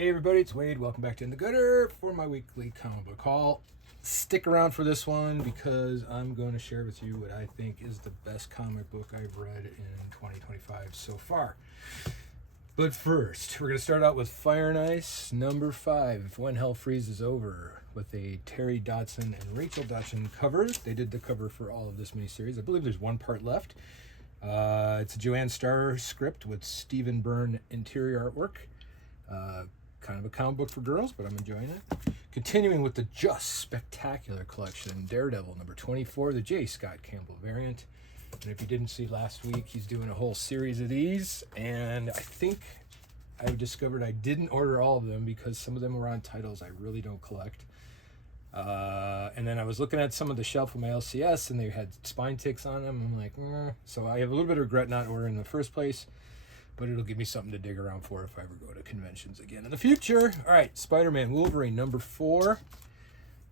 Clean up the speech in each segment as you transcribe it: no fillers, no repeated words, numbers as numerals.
Hey everybody, it's Wade. Welcome back to In the Gutter for my weekly comic book haul. Stick around for this one because I'm going to share with you what I think is the best comic book I've read in 2025 so far. But first, we're going to start out with Fire and Ice number 5, When Hell Freezes Over, with a Terry Dodson and Rachel Dodson cover. They did the cover for all of this miniseries. I believe there's one part left. It's a Joanne Starr script with Stephen Byrne interior artwork. Kind of a comic book for girls, but I'm enjoying it. Continuing with the Just Spectacular collection, Daredevil number 24, the J. Scott Campbell variant. And if you didn't see last week, he's doing a whole series of these. And I think I discovered I didn't order all of them because some of them were on titles I really don't collect. And then I was looking at some of the shelf of my LCS, and they had spine ticks on them. I'm like, So I have a little bit of regret not ordering in the first place. But it'll give me something to dig around for if I ever go to conventions again in the future. All right, Spider-Man Wolverine number 4.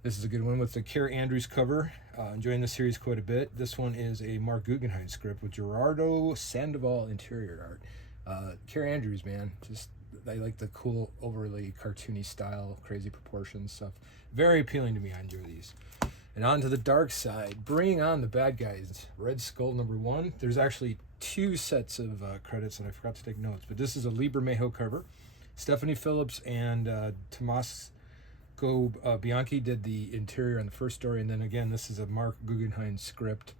This is a good one with the Kara Andrews cover. Enjoying the series quite a bit. This one is a Mark Guggenheim script with Gerardo Sandoval interior art. Kara Andrews, man, I like the cool, overly cartoony style, crazy proportions stuff. Very appealing to me. I enjoy these. And on to the dark side, bringing on the bad guys. Red Skull number 1. There's actually 2 sets of credits, and I forgot to take notes, but this is a Lee Bermejo cover. Stephanie Phillips and Tommaso Bianchi did the interior on the first story, and then again, this is a Mark Guggenheim script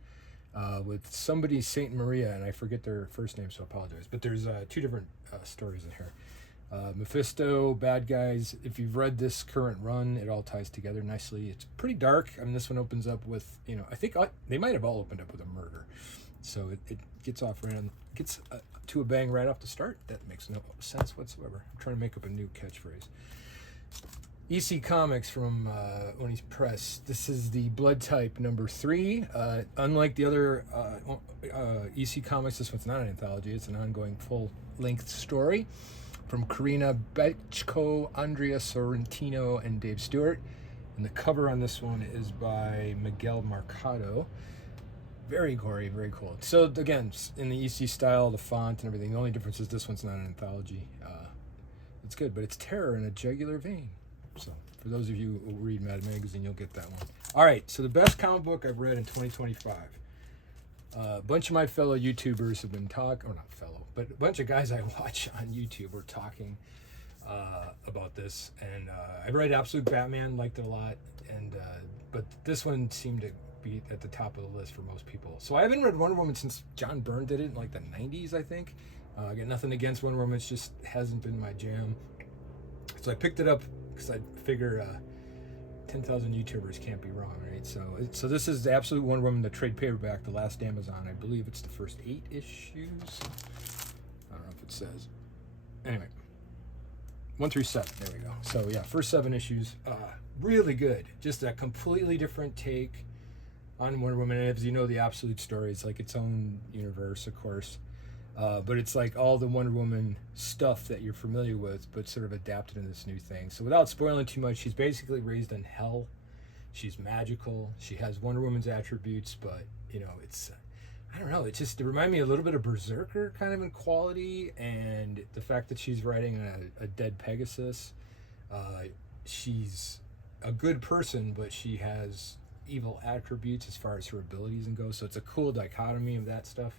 with somebody, Saint Maria, and I forget their first name, so I apologize. But there's 2 different stories in here. Mephisto, bad guys. If you've read this current run, it all ties together nicely. It's pretty dark. I mean, this one opens up with, I think they might have all opened up with a murder. So it gets off gets to a bang right off the start. That makes no sense whatsoever. I'm trying to make up a new catchphrase. EC Comics from Oni's Press. This is the Blood Type number 3. Unlike the other EC Comics, this one's not an anthology. It's an ongoing full-length story from Karina Bechko, Andrea Sorrentino, and Dave Stewart. And the cover on this one is by Miguel Marcado. Very gory, very cool. So again, in the EC style, the font and everything, the only difference is this one's not an anthology. It's good, but it's terror in a jugular vein. So for those of you who read Mad Magazine, you'll get that one. All right, so the best comic book I've read in 2025. A bunch of my fellow YouTubers have been talking, or not fellow, but a bunch of guys I watch on YouTube were talking about this. And I read Absolute Batman, liked it a lot, and but this one seemed to be at the top of the list for most people. So I haven't read Wonder Woman since John Byrne did it in like the 90s, I think. I got nothing against Wonder Woman, it just hasn't been my jam. So I picked it up because I figure 10,000 YouTubers can't be wrong, right? So this is the Absolute Wonder Woman, the trade paperback, the last Amazon. I believe it's the first 8 issues. I don't know if it says. Anyway, 1 through 7. There we go. So yeah, first 7 issues. Really good. Just a completely different take on Wonder Woman. And as you know, the Absolute story is like its own universe, of course. But it's like all the Wonder Woman stuff that you're familiar with, but sort of adapted in this new thing. So without spoiling too much, she's basically raised in hell. She's magical. She has Wonder Woman's attributes, but, it's, I don't know, it reminded me a little bit of Berserker kind of in quality, and the fact that she's riding a dead Pegasus. She's a good person, but she has evil attributes as far as her abilities and go. So it's a cool dichotomy of that stuff.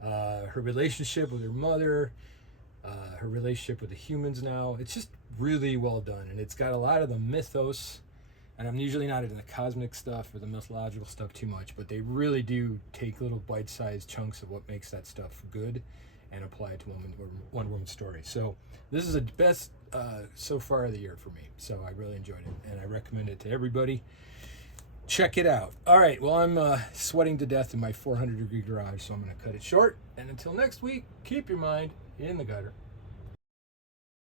Her relationship with her mother, her relationship with the humans now. It's just really well done, and it's got a lot of the mythos. And I'm usually not into the cosmic stuff or the mythological stuff too much, but they really do take little bite-sized chunks of what makes that stuff good and apply it to Wonder Woman's story. So this is the best so far of the year for me. So I really enjoyed it, and I recommend it to everybody. Check it out. All right, well, I'm sweating to death in my 400-degree garage, so I'm going to cut it short. And until next week, keep your mind in the gutter.